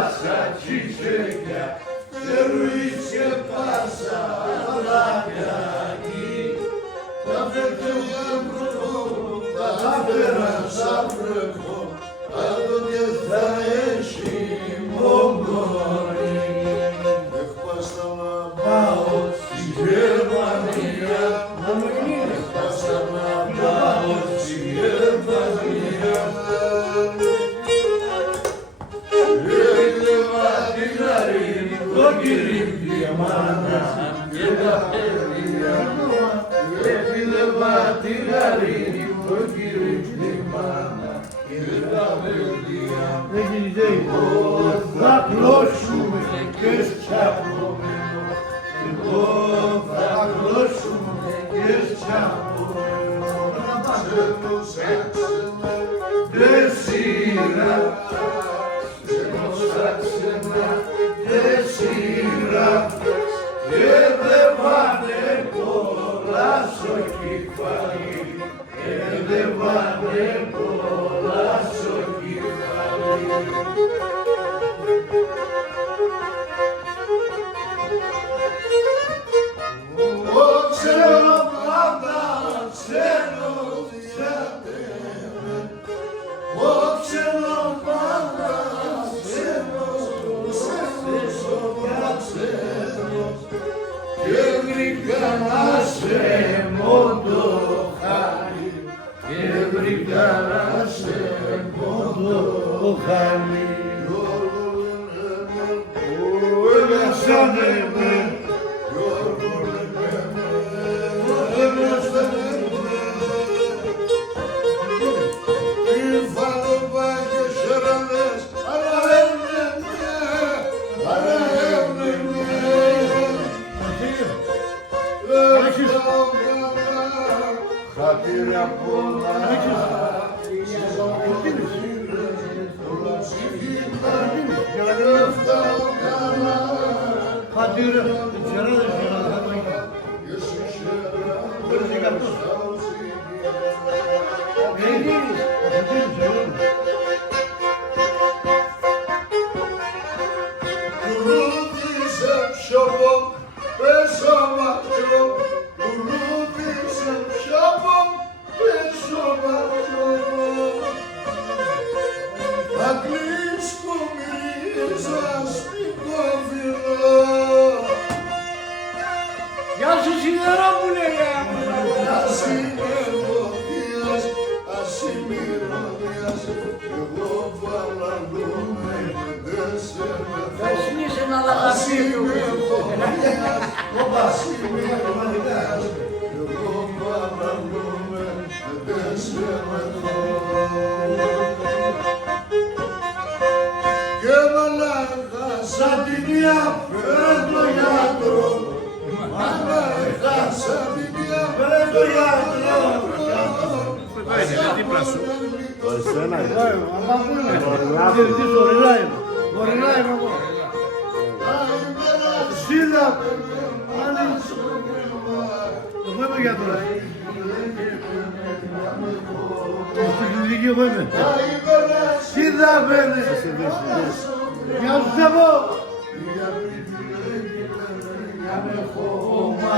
πάσα τσιτσέκια, τερουίτσια πάσα βλακιάκι, τα φέρτια μπροχό, τα πέρασα βρεχό, άδω και θα έχει μογκόρι. Έχπαστα να πάω στη Γερμανία, έχπαστα να πάω στη Γερμανία. Το κυρίμπι μάνα και τα παιδιά, έφυλευα τη γαρίνη, το κυρίμπι μάνα και τα παιδιά. Εγώ θα κλώσουμε και στσαπωμένο, εγώ θα κλώσουμε και στσαπωμένο. Δεν σειρά, και δεν πάνε πολλά στο κεφάλι, και δεν πάνε πολλά στο κεφάλι. Ο ξένος πάντα ξένος διατέμε, ο ξένος πάντα ξένος και βρήκα να σε μόντο χάρη, και βρήκα να σε μόντο χάρη. Έμεσανε με, έμεσανε με, υφάλω πάγε σερανές, αλλά έμνε χατήρια πολλά, χατήρια, Γεια σου Σιδερόπουλε! Εσύ να λαγαπεί του. Και μαλάκα σαν τη μία φέρε το γιατρό, μαλάκα σαν τη μία φέρε το γιατρό. Εδώ είναι, είναι δίπλα σου. Το εσένα είναι. Γοριλά είμαι εγώ. Σίδα, Εγώ είμαι γιατρός. Στην κλινική εγώ είμαι. σίδα μπαίνε. Γεια σου Σεβό. Για με χώμα